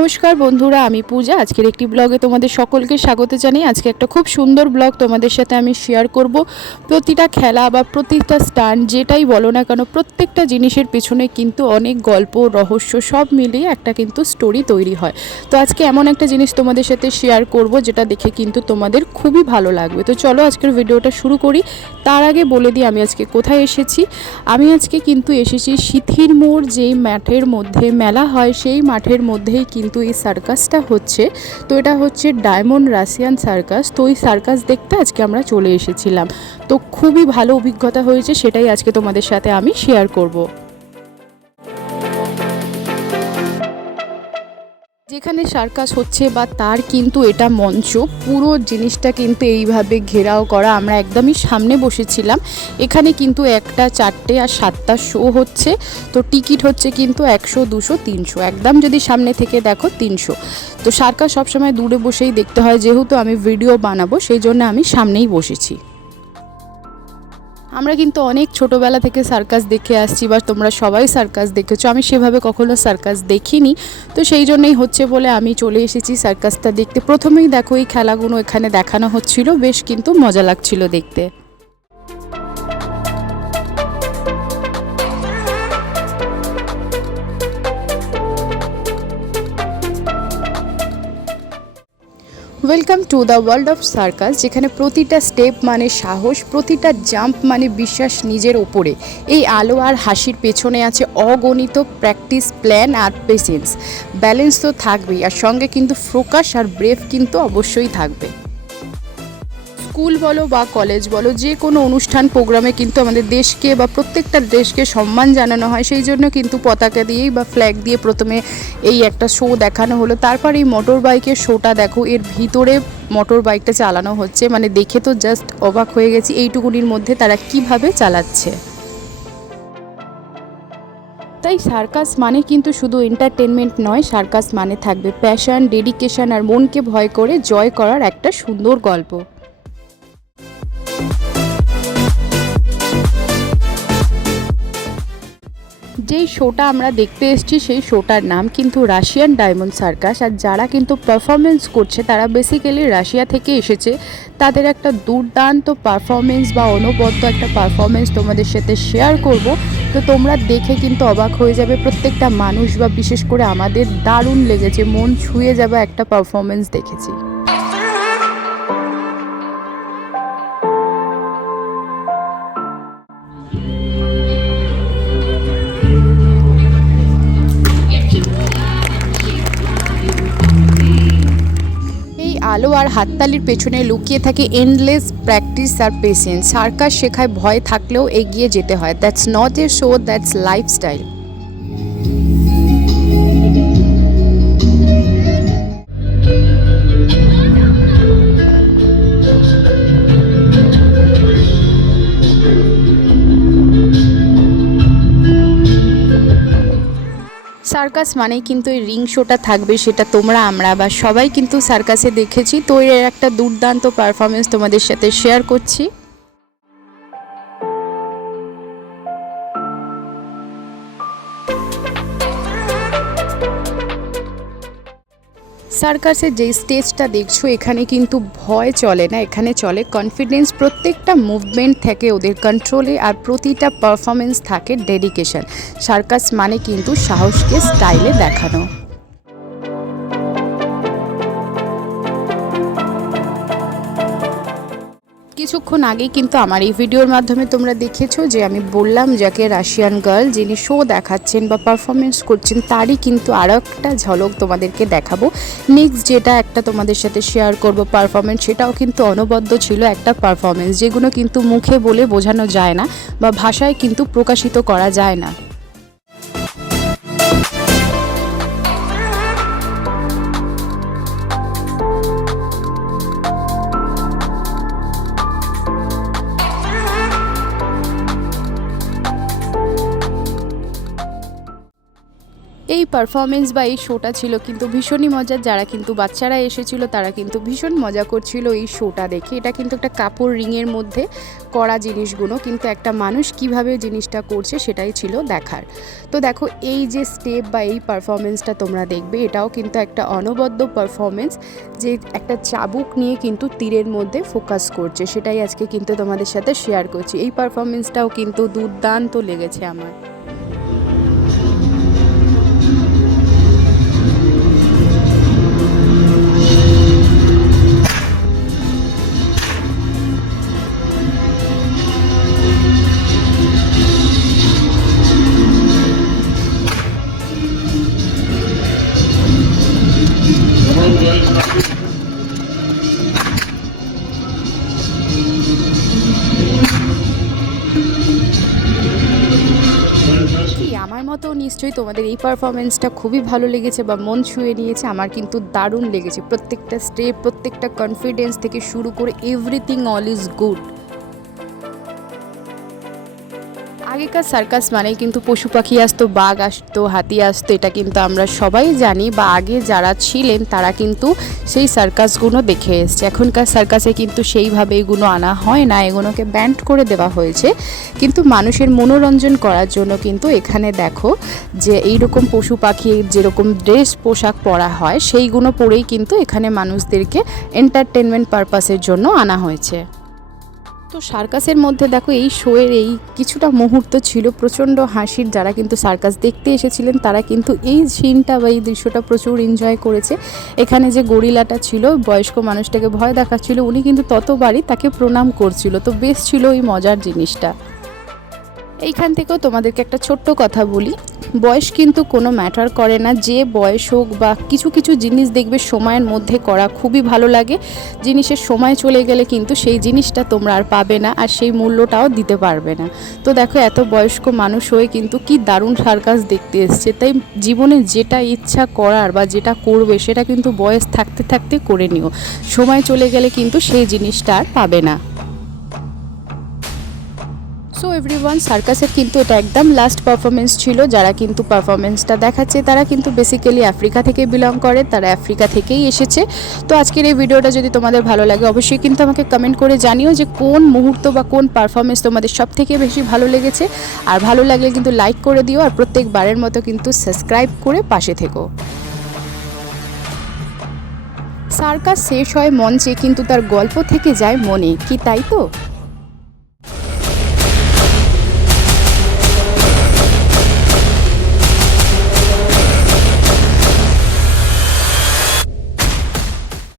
নমস্কার বন্ধুরা, আমি পূজা। আজকের একটি ব্লগে তোমাদের সকলকে স্বাগত জানাই আজকে একটা খুব সুন্দর ব্লগ তোমাদের সাথে আমি শেয়ার করব। প্রতিটা খেলা বা প্রতিটা স্টান্ট যেটাই বলো না কেন, প্রত্যেকটা জিনিসের পেছনে কিন্তু অনেক গল্প, রহস্য সব মিলিয়ে একটা কিন্তু স্টোরি তৈরি হয়। তো আজকে এমন একটা জিনিস তোমাদের সাথে শেয়ার করব, যেটা দেখে কিন্তু তোমাদের খুবই ভালো লাগবে। তো চলো আজকের ভিডিওটা শুরু করি। তার আগে বলে দিই, আমি আজকে কোথায় এসেছি। আমি আজকে কিন্তু এসেছি সিথির মোড়, যেই মাঠের মধ্যে মেলা হয়, সেই মাঠের মধ্যেই কিন্তু এই সার্কাসটা হচ্ছে, তো এটা হচ্ছে ডায়মন্ড রাশিয়ান সার্কাস। তো এই সার্কাস দেখতে আজকে আমরা চলে এসেছিলাম। তো খুবই ভালো অভিজ্ঞতা হয়েছে, সেটাই আজকে তোমাদের সাথে আমি শেয়ার করব। যেখানে সার্কাস হচ্ছে বা তার কিন্তু এটা মঞ্চ, পুরো জিনিসটা কিন্তু এইভাবে ঘেরাও করা, আমরা একদমই সামনে বসেছিলাম। এখানে কিন্তু একটা, চারটে আর সাতটা শো হচ্ছে। তো টিকিট হচ্ছে কিন্তু একশো, দুশো, তিনশো। একদম যদি সামনে থেকে দেখো, তিনশো। তো সার্কাস সবসময় দূরে বসেই দেখতে হয়, যেহেতু আমি ভিডিও বানাবো, সেই জন্য আমি সামনেই বসেছি। আমরা কিন্তু অনেক ছোটোবেলা থেকে সার্কাস দেখে আসছি বা তোমরা সবাই সার্কাস দেখেছ। আমি সেভাবে কখনো সার্কাস দেখিনি। তো সেই জন্যই হচ্ছে বলে আমি চলে এসেছি সার্কাসটা দেখতে। প্রথমেই দেখো এই খেলাগুলো এখানে দেখানো হচ্ছিল। বেশ কিন্তু মজা লাগছিল দেখতে। Welcome to the world of circus যেখানে প্রতিটা স্টেপ মানে সাহস, প্রতিটা জাম্প মানে বিশ্বাস নিজের ওপরে এই আলো আর হাসির পেছনে আছে অগণিত প্র্যাকটিস প্ল্যান আর পেশেন্স ব্যালেন্স তো থাকবেই, আর সঙ্গে কিন্তু ফোকাস আর ব্রেভ কিন্তু অবশ্যই থাকবে। স্কুল বলো বা কলেজ বলো, যে কোনো অনুষ্ঠান, প্রোগ্রামে কিন্তু আমাদের দেশকে বা প্রত্যেকটা দেশকে সম্মান জানানো হয়। সেই জন্য কিন্তু পতাকা দিয়েই বা ফ্ল্যাগ দিয়ে প্রথমে এই একটা শো দেখানো হলো। তারপর এই মোটর বাইকের শোটা দেখো, এর ভিতরে মোটর বাইকটা চালানো হচ্ছে। মানে দেখে তো জাস্ট অবাক হয়ে গেছি, এইটুকুনির মধ্যে তারা কীভাবে চালাচ্ছে। তাই সার্কাস মানে কিন্তু শুধু এন্টারটেনমেন্ট নয়, সার্কাস মানে থাকবে প্যাশন ডেডিকেশন আর মনকে ভয় করে জয় করার একটা সুন্দর গল্প। যেই শোটা আমরা দেখতে এসেছি সেই শোটার নাম কিন্তু রাশিয়ান ডায়মন্ড সার্কাস আর যারা কিন্তু পারফরমেন্স করছে, তারা বেসিক্যালি রাশিয়া থেকে এসেছে। তাদের একটা দুর্দান্ত পারফরমেন্স বা অনবদ্য একটা পারফরমেন্স তোমাদের সাথে শেয়ার করব। তো তোমরা দেখে কিন্তু অবাক হয়ে যাবে, প্রত্যেকটা মানুষ বা বিশেষ করে আমাদের দারুণ লেগেছে, মন ছুঁয়ে যাবে একটা পারফরমেন্স দেখেছি। আলো আর হাততালির পেছনে লুকিয়ে থাকে এন্ডলেস প্র্যাকটিস আর পেশেন্স সার্কাস শেখায় ভয় থাকলেও এগিয়ে যেতে হয়। That's not a show that's lifestyle circus মানে কিন্তু এই রিং শোটা থাকবে, সেটা তোমরা, আমরা বা সবাই কিন্তু সার্কাসে দেখেছি। তো এর একটা দুর্দান্ত পারফরমেন্স তোমাদের সাথে শেয়ার করছি। সার্কাসের যে স্টেজটা দেখছ, এখানে কিন্তু ভয় চলে না। এখানে চলে কনফিডেন্স প্রত্যেকটা মুভমেন্ট থাকে ওদের কন্ট্রোলে আর প্রতিটা পারফরমেন্স থাকে ডেডিকেশন সার্কাস মানে কিন্তু সাহসকে স্টাইলে দেখানো। কিছুক্ষণ আগেই কিন্তু আমার এই ভিডিওর মাধ্যমে তোমরা দেখেছ যে আমি বললাম যাকে রাশিয়ান গার্ল, যিনি শো দেখাচ্ছেন বা পারফরমেন্স করছেন, তারই কিন্তু আরও একটা ঝলক তোমাদেরকে দেখাবো। নেক্সট যেটা একটা তোমাদের সাথে শেয়ার করব পারফরমেন্স সেটাও কিন্তু অনবদ্য ছিল একটা পারফরমেন্স যেগুলো কিন্তু মুখে বলে বোঝানো যায় না বা ভাষায় কিন্তু প্রকাশিত করা যায় না। পারফরমেন্স বা এই শোটা ছিল কিন্তু ভীষণই মজার। যারা কিন্তু বাচ্চারা এসেছিল, তারা কিন্তু ভীষণ মজা করছিল এই শোটা দেখে। এটা কিন্তু একটা কাপড় রিংয়ের মধ্যে করা জিনিসগুলো, কিন্তু একটা মানুষ কীভাবে জিনিসটা করছে সেটাই ছিল দেখার। তো দেখো, এই যে স্টেপ বা এই পারফরমেন্সটা তোমরা দেখবে, এটাও কিন্তু একটা অনবদ্য পারফরমেন্স যে একটা চাবুক নিয়ে কিন্তু তীরের মধ্যে ফোকাস করছে। সেটাই আজকে কিন্তু তোমাদের সাথে শেয়ার করছি। এই পারফরমেন্সটাও কিন্তু দুর্দান্ত লেগেছে আমার। আমার মতো নিশ্চয়ই তোমাদের এই পারফরমেন্সটা খুবই ভালো লেগেছে বা মন ছুঁয়ে নিয়েছে, আমার কিন্তু দারুণ লেগেছে। প্রত্যেকটা স্টেপ প্রত্যেকটা কনফিডেন্স থেকে শুরু করে এভরিথিং অল ইজ গুড আগেকার সার্কাস মানেই কিন্তু পশু পাখি আসতো, বাঘ আসতো, হাতি আসতো, এটা কিন্তু আমরা সবাই জানি বা আগে যারা ছিলেন তারা কিন্তু সেই সার্কাসগুলো দেখে এসছে। এখনকার সার্কাসে কিন্তু সেইভাবে এগুলো আনা হয় না, এগুলোকে ব্যান্ড করে দেওয়া হয়েছে। কিন্তু মানুষের মনোরঞ্জন করার জন্য কিন্তু এখানে দেখো যে এইরকম পশু পাখি যেরকম ড্রেস পোশাক পরা হয়, সেইগুলো পরেই কিন্তু এখানে মানুষদেরকে এন্টারটেনমেন্ট পারপাসের জন্য আনা হয়েছে। তো সার্কাসের মধ্যে দেখো এই শোয়ের এই কিছুটা মুহূর্ত ছিল, প্রচণ্ড হাসির। যারা কিন্তু সার্কাস দেখতে এসেছিলেন, তারা কিন্তু এই সিনটা বা এই দৃশ্যটা প্রচুর এনজয় করেছে। এখানে যে গরিলাটা ছিল, বয়স্ক মানুষটাকে ভয় দেখাচ্ছিল, উনি কিন্তু ততবারই তাকে প্রণাম করছিল। তো বেশ ছিল ওই মজার জিনিসটা। এইখান থেকেও তোমাদেরকে একটা ছোট্ট কথা বলি। বয়স কিন্তু কোনো ম্যাটার করে না। যে বয়স হোক বা কিছু কিছু জিনিস দেখবে সময়ের মধ্যে করা খুবই ভালো লাগে। জিনিসের সময় চলে গেলে কিন্তু সেই জিনিসটা তোমরা আর পাবে না আর সেই মূল্যটাও দিতে পারবে না। তো দেখো, এত বয়স্ক মানুষ হয়ে কিন্তু কি দারুণ সার্কাস দেখতে এসছে। তাই জীবনে যেটা ইচ্ছা করার বা যেটা করবে সেটা কিন্তু বয়স থাকতে থাকতে করে নিও। সময় চলে গেলে কিন্তু সেই জিনিসটা আর পাবে না। সো এভরিওয়ান সার্কাসের কিন্তু এটা একদম লাস্ট পারফরমেন্স ছিল। যারা কিন্তু পারফরমেন্সটা দেখাচ্ছে, তারা কিন্তু বেসিক্যালি আফ্রিকা থেকে বিলং করে, তারা আফ্রিকা থেকেই এসেছে। তো আজকের এই ভিডিওটা যদি তোমাদের ভালো লাগে, অবশ্যই কিন্তু আমাকে কমেন্ট করে জানিও যে কোন মুহূর্ত বা কোন পারফরমেন্স তোমাদের সব থেকে বেশি ভালো লেগেছে। আর ভালো লাগলে কিন্তু লাইক করে দিও, আর প্রত্যেকবারের মতো কিন্তু সাবস্ক্রাইব করে পাশে থেকো। সার্কাস শেষ হয় মঞ্চে, কিন্তু তার গল্প থেকে যায় মনে। কি তাই তো?